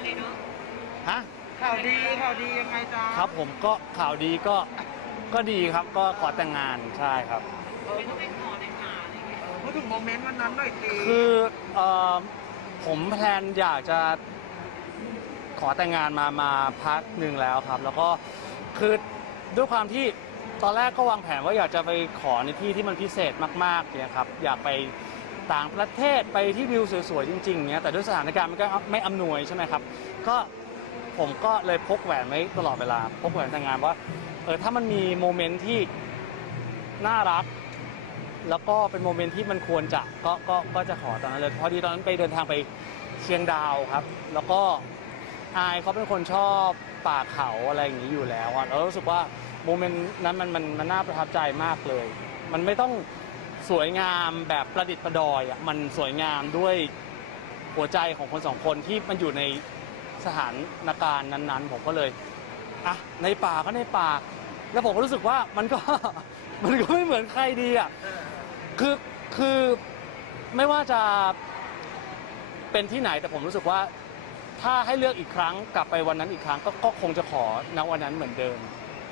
านเลยเนาะฮะข่าวดีข่าวดียังไงจ๊ะครับผมก็ข่าวดีก็ก็ดีครับก็ขอแต่งงานใช่ครับไม่ต้องไปขอในป่าอะไรเงี้ยเออพูดถึงโมเมนต์วันนั้นหน่อยสิคือเอ่อผมแพลนอยากจะขอแต่งงานมามาพักหนึ่งแล้วครับ แล้วก็คือด้วยความที่ตอนแรกก็วางแผนว่าอยากจะไปขอในที่ที่มันพิเศษมากๆเนี่ยครับอยากไป ต่างประเทศไปที่วิวสวยๆจริงๆเนี้ยแต่ด้วยสถานการณ์มันก็ไม่อำนวยใช่ไหมครับก็ผมก็เลยพกแหวนไว้ตลอดเวลา พกแหวนแต่งงานว่าเออถ้ามันมีโมเมนต์ที่น่ารัก แล้วก็เป็นโมเมนต์ที่มันควรจะก็ก็ก็จะขอตอนนั้นเลยพอดีตอนนั้นไปเดินทางไปเชียงดาวครับ แล้วก็อายเขาเป็นคนชอบป่าเขาอะไรอย่างนี้อยู่แล้วอะแล้วรู้สึกว่าโมเมนต์นั้นมันมันมันน่าประทับใจมากเลย มันไม่ต้อง สวยงามแบบประดิษฐ์ประดอยอะมันสวยงามด้วยหัวใจของคนสองคนที่มันอยู่ในสถานการณ์นั้นๆ ผมก็เลยอะในป่าก็ในป่า แล้วผมก็รู้สึกว่ามันก็ มันก็ไม่เหมือนใครดีอะคือคือไม่ว่าจะเป็นที่ไหนแต่ผมรู้สึกว่า ถ้าให้เลือกอีกครั้งกลับไปวันนั้นอีกครั้งก็ก็คงจะขอณวันนั้นเหมือนเดิม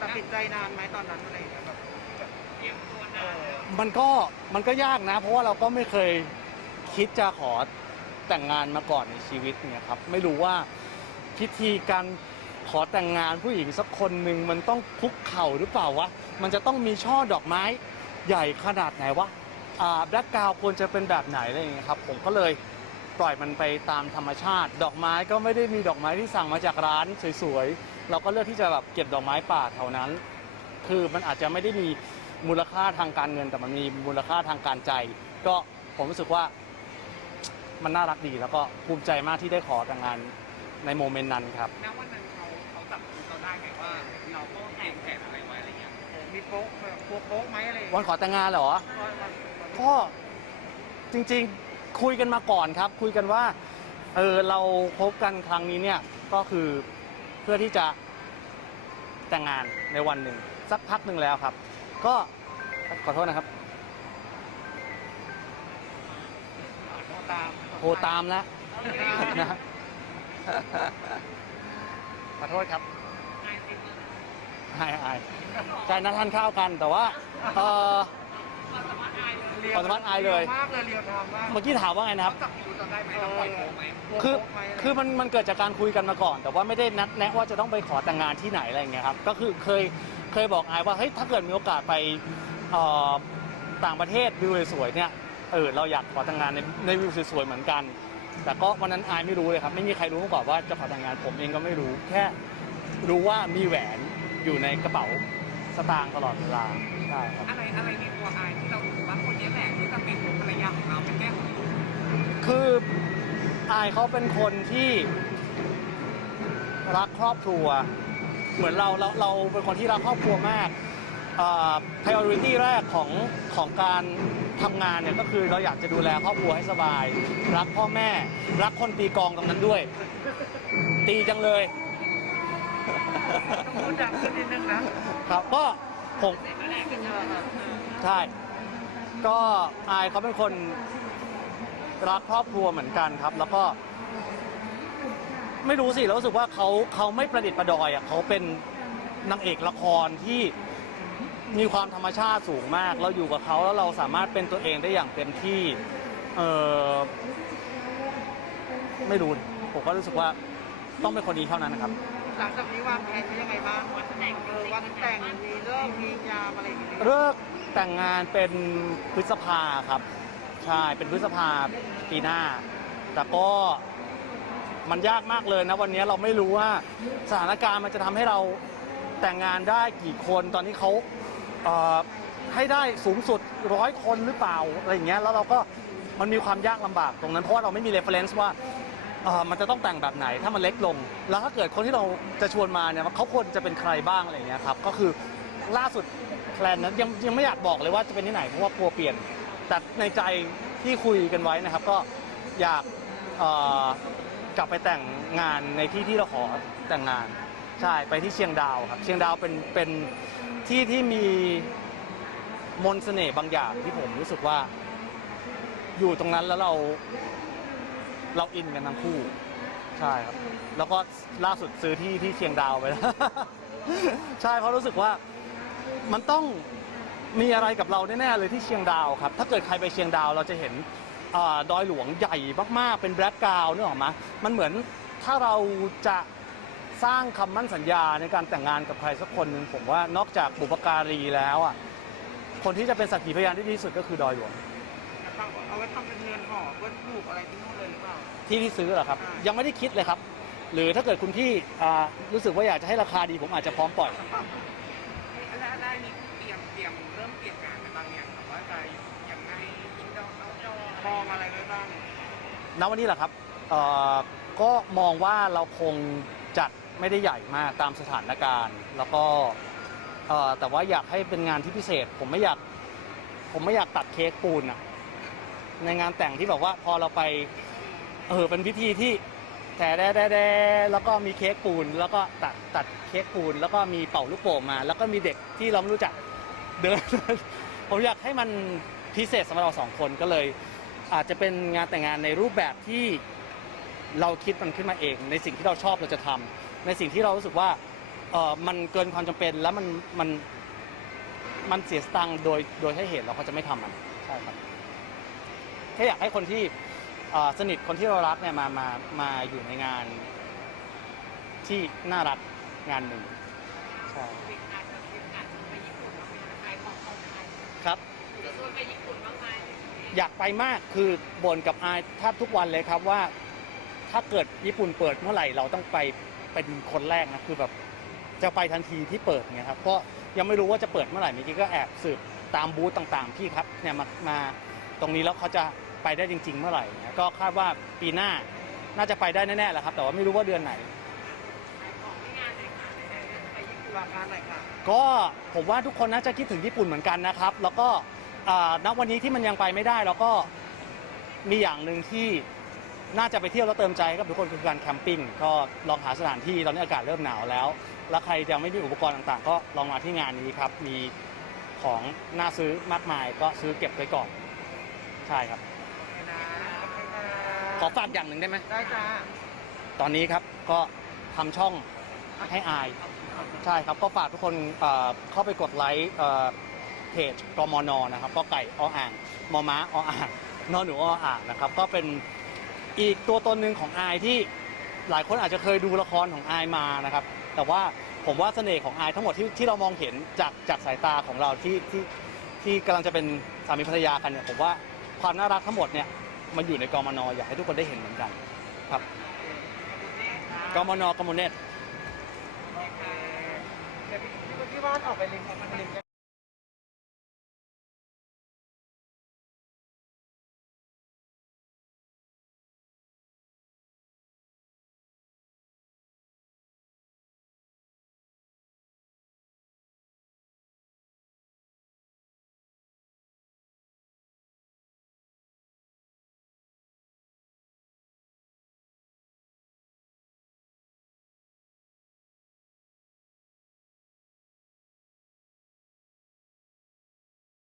ตัดสินใจนานไหมตอนนั้นอะไร มันก็มันก็ยากนะ เพราะว่าเราก็ไม่เคยคิดจะขอแต่งงานมาก่อนในชีวิตเนี่ยครับไม่รู้ว่าพิธีการขอแต่งงานผู้หญิงสักคนหนึ่งมันต้องคุกเข่าหรือเปล่าวะมันจะต้องมีช่อดอกไม้ใหญ่ขนาดไหนวะอ่าแบล็กกราวควรจะเป็นแบบไหนอะไรอย่างเงี้ยครับผมก็เลยปล่อยมันไปตามธรรมชาติ ดอกไม้ก็ไม่ได้มีดอกไม้ที่สั่งมาจากร้านสวยๆเราก็เลือกที่จะแบบเก็บดอกไม้ป่าแถวนั้น คือมันอาจจะไม่ได้มี มูลค่าทางการเงินแต่มันมีมูลค่าทางการใจ ก็ผมรู้สึกว่ามันน่ารักดีแล้วก็ภูมิใจมากที่ได้ขอแต่งงานในโมเมนต์นั้นครับ ณวันนั้นเขาเขาจับมือเราได้ไงว่า เราก็แข่งแผนอะไรไว้อะไรเงี้ยเออมีโป๊ะแบบกลัวโป๊ะไหมอะไรอย่างวัเงี้นยขอแต่งงานเหรอวันวันวันก็จริงๆคุยกันมาก่อนครับ คุยกันว่าเออเราพบกันครั้งนี้เนี่ยก็คือเพื่อที่จะแต่งงานในวันหนึ่งสักพักหนึ่งแล้วครับ ก็ ขอโทษนะครับโทรตามโทรตามแล้วนะฮะขอโทษครับนายซิมเมอร์อายอายใช่นัดทานข้าวกันแต่ว่าเออ ความสามารถอายเลยเรียวขอสัมภาษณ์อายเลยมากเลยเรียวทำมากเมื่อกี้ถามว่าไงนะครับเขาจับมือเราได้ไหมเราปล่อยโค้งไหมคือโป๊ะไหมะไรคือมันมันเกิดจากการคุยกันมาก่อน แต่ว่าไม่ได้นัดแนะว่าจะต้องไปขอแต่งงานที่ไหนอะไรอย่างเงี้ยครับก็คือเคยเคยบอกอายว่าเฮ้ยถ้าเกิดมีโอกาสไป เอ่อต่างประเทศวิวสวยๆเนี่ยเออเราอยากขอแต่งงานในในวิวสวยๆเหมือนกัน แต่ก็วันนั้นอายไม่รู้เลยครับ ไม่มีใครรู้มาก่อนว่าจะขอแต่งงานผมเองก็ไม่รู้ แค่รู้ว่ามีแหวนอยู่ในกระเป๋าสตางค์ตลอดเวลาใช่ครับ อะไรอะไรในตัวอายที่เรารู้สึกว่าคนนี้แหละที่จะเป็นภรรยาของเราเป็นแม่ของลูกคืออายเขาเป็นคนที่รักครอบครัว เหมือนเราเราเราเป็นคนที่รักครอบครัวมากเอ่อ priority แรกของของการทำงานเนี่ยก็คือเราอยากจะดูแลครอบครัวให้สบาย รักพ่อแม่ รักคนตีกลองตรงนั้นด้วย ตีจังเลยต้องพูดดังขึ้นนิดนึงนะครับก็ผมเสร็จแล้วแหละเป็นเอเรื่องอใช่ก็อายเขาเป็นคนรักครอบครัวเหมือนกันครับ แล้วก็ไม่รู้สิเรารู้สึกว่าเขาเขาไม่ประดิษฐ์ประดอยอะเขาเป็นนางเอกละครที่ มีความธรรมชาติสูงมาก เราอยู่กับเขาแล้วเราสามารถเป็นตัวเองได้อย่างเต็มที่ เออไม่รู้ผมก็รู้สึกว่าต้องเป็นคนนี้เท่านั้นนะครับ หลังจากนี้วางแผนไว้ยังไงบ้างวันแต่งเออวันแต่งมีเลิกมียามอะไรอย่างเงี้ยเลิกแต่งงานเป็นพฤษภาครับ ใช่ เป็นพฤษภาปีหน้า แต่ก็มันยากมากเลยนะ วันนี้เราไม่รู้ว่าสถานการณ์มันจะทำให้เราแต่งงานได้กี่คนตอนนี้เขา เอ่อให้ได้สูงสุดร้อยคนหรือเปล่าอะไรอย่างเงี้ยแล้วเราก็มันมีความยากลำบากตรงนั้นเพราะว่าเราไม่มี reference ว่าเอ่อมันจะต้องแต่งแบบไหนถ้ามันเล็กลง แล้วถ้าเกิดคนที่เราจะชวนมาเนี่ยเขาควรจะเป็นใครบ้างอะไรอย่างเงี้ยครับก็คือล่าสุดแพลนนั้นยังยังไม่อยากบอกเลยว่าจะเป็นที่ไหนเพราะว่ากลัวเปลี่ยน แต่ในใจที่คุยกันไว้นะครับ ก็อยากเอ่อกลับไปแต่งงานในที่ที่เราขอแต่งงานใช่ไปที่เชียงดาวครับ เชียงดาวเป็นเป็น ที่ที่มีมนต์เสน่ห์บางอย่างที่ผมรู้สึกว่า อยู่ตรงนั้นแล้วเราเราอินกันทั้งคู่ ใช่ครับ แล้วก็ล่าสุดซื้อที่ที่เชียงดาวไปแล้ว ใช่เพราะรู้สึกว่ามันต้องมีอะไรกับเราแน่ๆเลยที่เชียงดาวครับ ถ้าเกิดใครไปเชียงดาวเราจะเห็นอดอยหลวงใหญ่มากๆ เป็นแบล็กกราวน์นึกออกไหมมันเหมือนถ้าเราจะ สร้างคำมั่นสัญญาในการแต่งงานกับใครสักคนหนึ่งผมว่านอกจากบุปการีแล้วอะคนที่จะเป็นสักขีพยานที่ดีที่สุดก็คือดอยหลวง เอาไว้ทำเป็นเรือนหอเพื่อปลูกอะไรที่นู่นเลยหรือเปล่า ที่ที่ซื้อเหรอครับใช่ยังไม่ได้คิดเลยครับ หรือถ้าเกิดคุณพี่อ่ารู้สึกว่าอยากจะให้ราคาดีผมอาจจะพร้อมปล่อย แล้วได้มีเตรียมเตรียมเริ่มเตรียมงานไปบางอย่างแบบว่าจะยังไงอินดอร์เอาท์ดอร์ทองอะไรไว้บ้างณวันนี้แหละครับเอ่อก็มองว่าเราคงจัด ไม่ได้ใหญ่มากตามสถานการณ์ แล้วก็แต่ว่าอยากให้เป็นงานที่พิเศษ ผมไม่อยากผมไม่อยากตัดเค้กปูนอะในงานแต่งที่แบบว่าพอเราไปเออเป็นพิธีที่แต่แดแดแดแล้วก็มีเค้กปูน แล้วก็ตัดตัดเค้กปูน แล้วก็มีเป่าลูกโป่งมา แล้วก็มีเด็กที่เราไม่รู้จักเดิน ผมอยากให้มันพิเศษสำหรับเราสองคนก็เลย อาจจะเป็นงานแต่งงานในรูปแบบที่เราคิดมันขึ้นมาเอง ในสิ่งที่เราชอบเราจะทำ ในสิ่งที่เรารู้สึกว่าเออมันเกินความจำเป็นแล้วมันมันมันเสียสตังค์โดยโดยให้เหตุเราก็จะไม่ทำมันใช่ครับแค่อยากให้คนที่เอ่อสนิทคนที่เรารักเนี่ยมามามาอยู่ในงาน ที่น่ารักงานหนึ่งใช่เป็นการจะเป็นการไปญี่ปุ่นบ้างไหมคะขายของออนไลน์ครับ จะชวนไปญี่ปุ่นบ้างไหมอยากไปมากคือบ่นกับอายแทบทุกวันเลยครับว่า ถ้าเกิดญี่ปุ่นเปิดเมื่อไหร่เราต้องไป เป็นคนแรกนะคือแบบจะไปทันทีที่เปิดไงครับเพราะยังไม่รู้ว่าจะเปิดเมื่อไหร่เมื่อกี้ก็แอบสืบตามบูธต่างๆ พี่ครับเนี่ยมามาตรงนี้แล้วเขาจะไปได้จริง ๆ เมื่อไหร่นะก็คาดว่าปีหน้าน่าจะไปได้แน่ๆแหละครับ แต่ว่าไม่รู้ว่าเดือนไหนขายของที่งานไหนคะไหนๆไปญี่ปุ่นราคาไหนค่ะก็ผมว่าทุกคนน่าจะคิดถึงญี่ปุ่นเหมือนกันนะครับ แล้วก็อ่าณวันนี้ที่มันยังไปไม่ได้เราก็มีอย่างหนึ่งที่ น่าจะไปเที่ยวแล้วเติมใจให้กับทุกคนคือการแคมปิ้งก็ลองหาสถานที่ตอนนี้อากาศเริ่มหนาวแล้ว แล้วใครยังไม่มีอุปกรณ์ต่างๆ ก็ลองมาที่งานนี้ครับ มีของน่าซื้อมากมายก็ซื้อเก็บไว้ก่อน ใช่ครับนะโอเคค่ะขอฝากอย่างหนึ่งได้ไหมได้จ้าตอนนี้ครับก็ทำช่องให้อาย ใช่ครับ ก็ฝากทุกคนเอ่อเข้าไปกดไลค์เอ่อเพจกมนนะครับก็ไก่ออ่างมอม้าออ่างนอหนูออ่างนะครับ ก็เป็น อีกตัวตนหนึ่งของอายที่หลายคนอาจจะเคยดูละครของอายมานะครับ แต่ว่าผมว่าเสน่ห์ของอายทั้งหมดที่ที่เรามองเห็นจากจากสายตาของเราที่ที่ที่กำลังจะเป็นสามีภรรยากันเนี่ยผมว่าความน่ารักทั้งหมดเนี่ยมันอยู่ในกมนอยากให้ทุกคนได้เห็นเหมือนกันครับกมนกมเนตโอเคเดี๋ยวพี่พี่ว่านออกไปริมริม